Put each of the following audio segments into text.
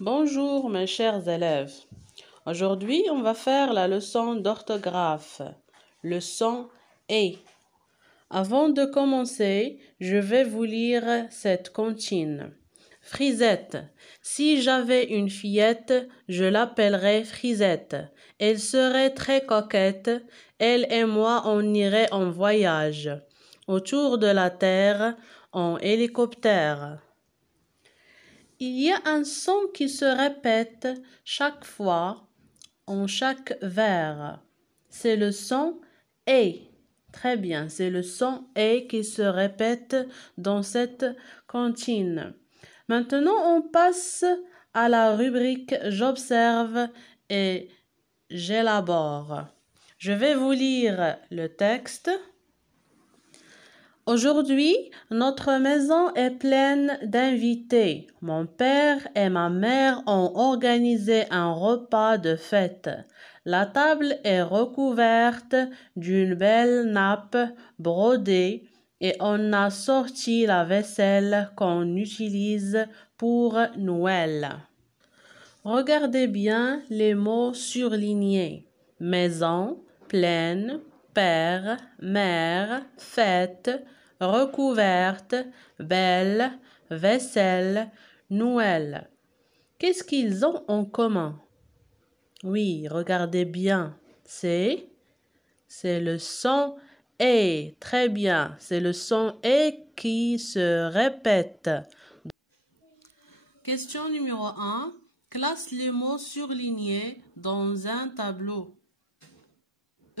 Bonjour mes chers élèves. Aujourd'hui, on va faire la leçon d'orthographe. Leçon E. Avant de commencer, je vais vous lire cette comptine. Frisette. Si j'avais une fillette, je l'appellerais Frisette. Elle serait très coquette. Elle et moi, on irait en voyage autour de la terre en hélicoptère. Il y a un son qui se répète chaque fois en chaque vers. C'est le son « E ». Très bien, c'est le son « E » qui se répète dans cette comptine. Maintenant, on passe à la rubrique « J'observe et j'élabore ». Je vais vous lire le texte. Aujourd'hui, notre maison est pleine d'invités. Mon père et ma mère ont organisé un repas de fête. La table est recouverte d'une belle nappe brodée et on a sorti la vaisselle qu'on utilise pour Noël. Regardez bien les mots surlignés. Maison, pleine, père, mère, fête, recouverte, belle, vaisselle, Noël. Qu'est-ce qu'ils ont en commun? Oui, regardez bien. C'est le son « E ». Très bien. C'est le son « E » qui se répète. Question numéro 1. Classe les mots surlignés dans un tableau.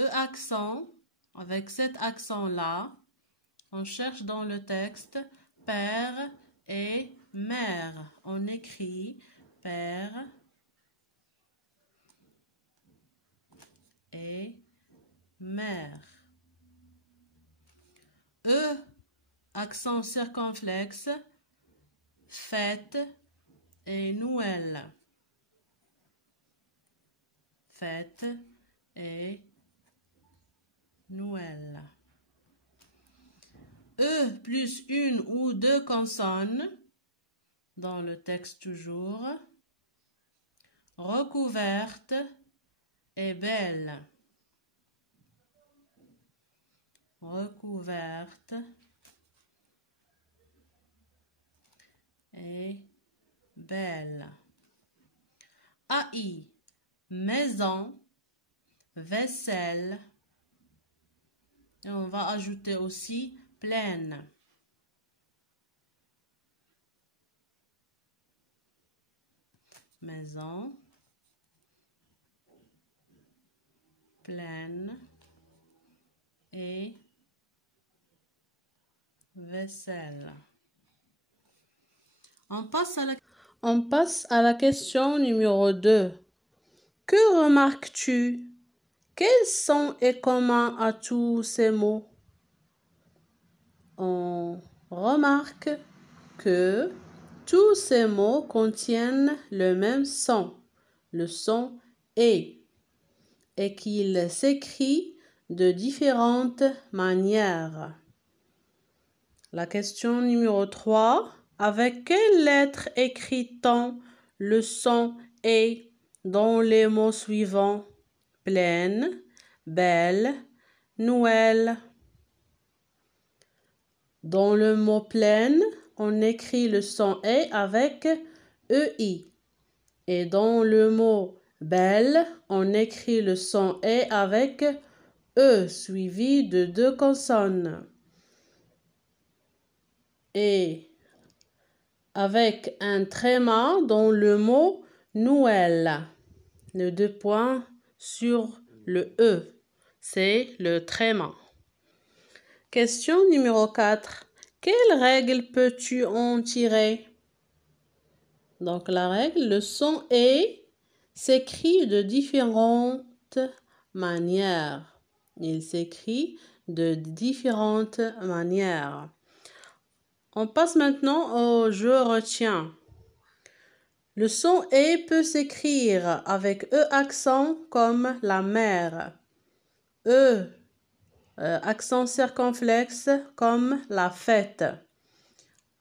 E accent, avec cet accent-là, on cherche dans le texte père et mère. On écrit père et mère. E accent circonflexe, fête et Noël. Fête et Noël. E plus une ou deux consonnes, dans le texte toujours, recouverte et belle. Recouverte et belle. AI, maison, vaisselle. Et on va ajouter aussi pleine. Maison, pleine et vaisselle. On passe à la question numéro 2. Que remarques-tu? Quels sont et communs à tous ces mots? On remarque que tous ces mots contiennent le même son, le son « E », et qu'il s'écrit de différentes manières. La question numéro 3. Avec quelle lettre écrit-on le son « E » dans les mots suivants? Pleine, belle, Noël. Dans le mot pleine, on écrit le son « E » avec EI. Et dans le mot belle, on écrit le son « E » avec E suivi de deux consonnes. Et avec un tréma dans le mot Noël. Le 2 points sur le E. C'est le tréma. Question numéro 4. Quelle règle peux-tu en tirer? Donc la règle, le son « E » s'écrit de différentes manières. Il s'écrit de différentes manières. On passe maintenant au « je retiens ». Le son « E » peut s'écrire avec E accent comme la mère. E accent circonflexe comme la fête.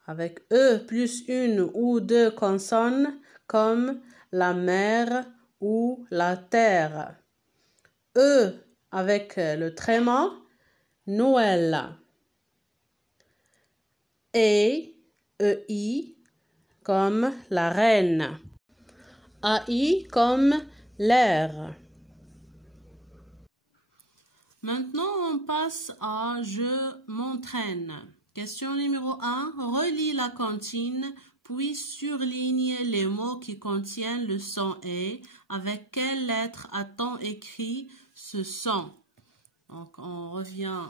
Avec E plus une ou deux consonnes comme la mer ou la terre. E avec le tréma, Noël. EI comme la reine. AI comme l'air. Maintenant, on passe à je m'entraîne. Question numéro 1. Relis la comptine, puis surligne les mots qui contiennent le son E. Avec quelle lettre a-t-on écrit ce son? Donc, on revient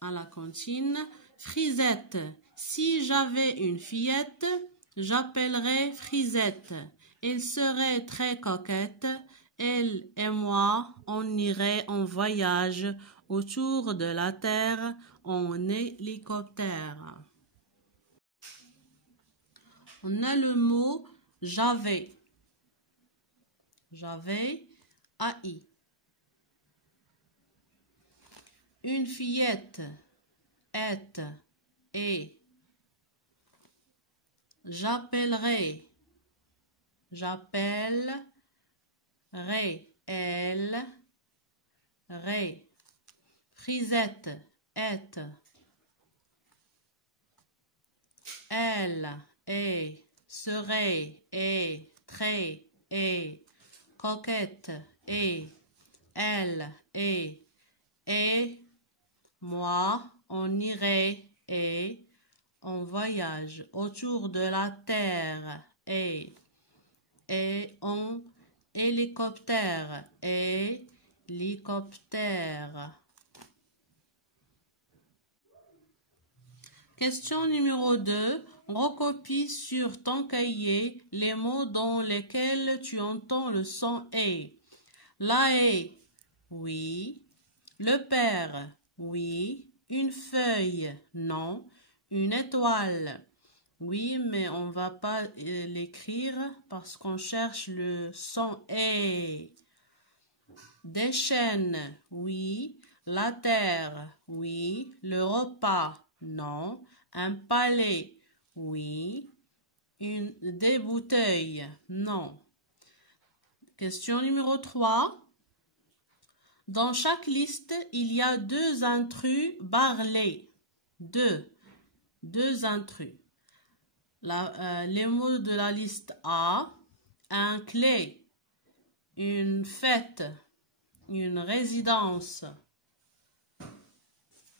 à la comptine. Frisette. Si j'avais une fillette, j'appellerais Frisette. Elle serait très coquette. Elle et moi, on irait en voyage autour de la terre en hélicoptère. On a le mot j'avais. J'avais, AI. Une fillette, est, et. J'appellerai, j'appelle, elle, ré. Frisette, est, elle, et, serait, et, très, et, coquette, et, elle, et, moi, on irait, et, en voyage autour de la terre, et en hélicoptère, et hélicoptère. Question numéro 2. Recopie sur ton cahier les mots dans lesquels tu entends le son E. La haie, oui. Le père, oui. Une feuille, non. Une étoile, oui, mais on ne va pas l'écrire parce qu'on cherche le son E. Des chaînes, oui. La terre, oui. Le repas, non. Un palais, oui. Des bouteilles, non. Question numéro 3. Dans chaque liste, il y a 2 intrus barlés. Deux intrus. Les mots de la liste A. Un clé. Une fête. Une résidence.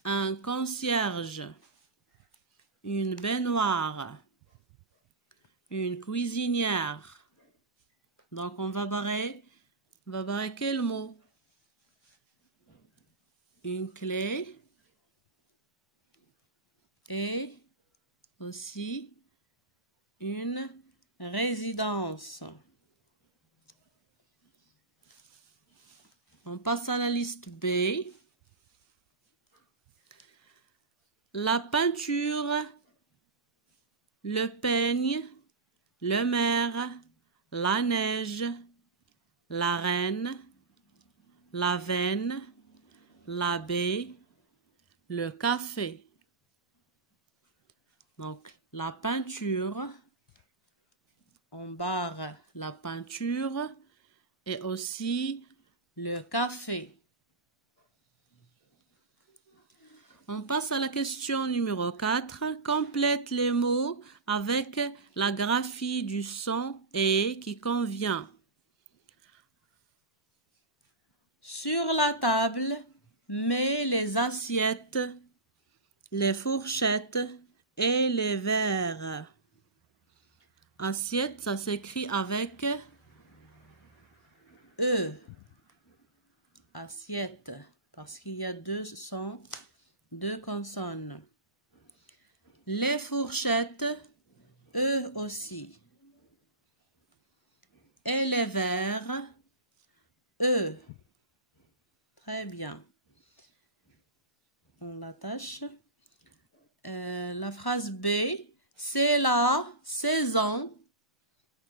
Un concierge. Une baignoire. Une cuisinière. Donc on va barrer quel mot? Une clé et aussi une résidence. On passe à la liste B. La peinture, le peigne, le maire, la neige, la reine, la veine, la baie, le café. Donc, la peinture, on barre la peinture et aussi le café. On passe à la question numéro 4. Complète les mots avec la graphie du son et qui convient. Sur la table, mets les assiettes, les fourchettes et les verres. Assiette, ça s'écrit avec E. Assiette, parce qu'il y a 2 sons, 2 consonnes. Les fourchettes, E aussi. Et les verres, E. Très bien. On l'attache. La phrase B. C'est la saison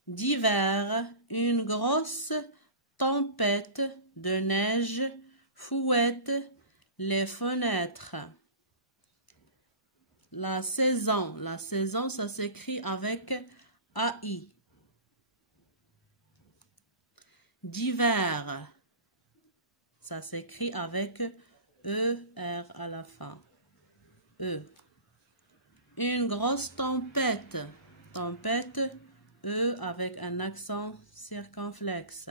d'hiver. Une grosse tempête de neige fouette les fenêtres. La saison, ça s'écrit avec AI. D'hiver, ça s'écrit avec ER à la fin. E. Une grosse tempête. Tempête, E avec un accent circonflexe.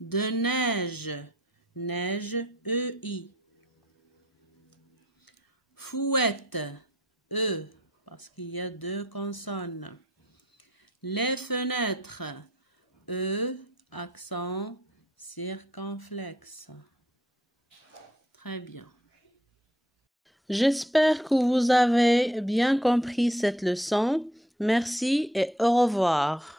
De neige. Neige, EI. Fouette, E, parce qu'il y a deux consonnes. Les fenêtres, E, accent circonflexe. Très bien. J'espère que vous avez bien compris cette leçon. Merci et au revoir.